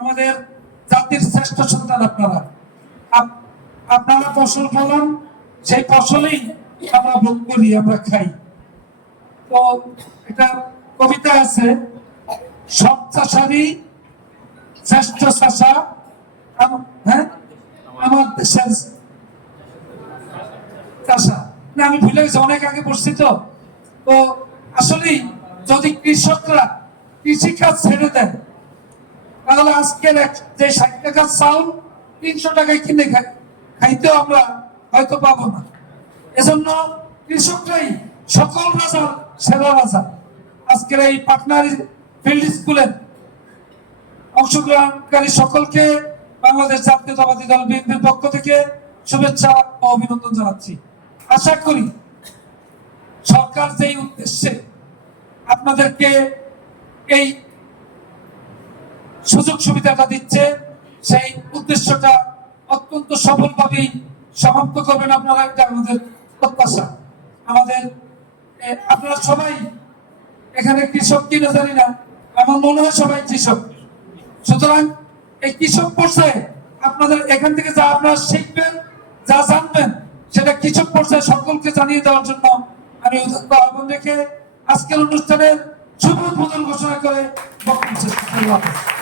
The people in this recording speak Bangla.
আমাদের জাতির শ্রেষ্ঠ সন্তান আপনারা। আপনারা ফসল ফলান, সেই ফসলেই আমরা ভোগ করি, আমরা খাই। তো একটা কবিতা আছে, সব চাষারই শ্রেষ্ঠ চাষা হ্যাঁ আমার দেশের চাষা। আমি ভুলে গেছি, অনেক আগে পড়ছি। তো আসলেই যদি কৃষকরা কৃষিকাজ ছেড়ে দেয়, তাহলে আজকের যে 60 টাকার চাউল 300 টাকায় কিনে খাইতেও আমরা হয়তো পাবো না। এজন্য কৃষকরাই সকল রাজার সেরা রাজা। আজকের এই পাটনার ফিল্ড স্কুলের অংশগ্রহণকারী সকলকে বাংলাদেশ জাতীয়তাবাদী দল বিএনপির পক্ষ থেকে শুভেচ্ছা ও অভিনন্দন জানাচ্ছি। আশা করি সরকার যেই উদ্দেশ্যে আপনাদেরকে এই সুযোগ সুবিধাটা দিচ্ছে, সেই উদ্দেশ্যটা অত্যন্ত সফলভাবেই সমাপ্ত করবেন আপনারা, এটা আমাদের প্রত্যাশা। আপনারা সবাই এখানে কৃষক কিনা জানি না, আমার মনে হয় সবাই কৃষক। সুতরাং এই কৃষক পর্যায়ে আপনাদের এখান থেকে যা আপনারা শিখবেন, যা জানবেন, সেটা কৃষক পর্যায়ে সকলকে জানিয়ে দেওয়ার জন্য আমি উদাত্ত আহ্বান রেখে আজকের অনুষ্ঠানের শুভ উদ্বোধন ঘোষণা করে বক্তব্য শেষ করছি।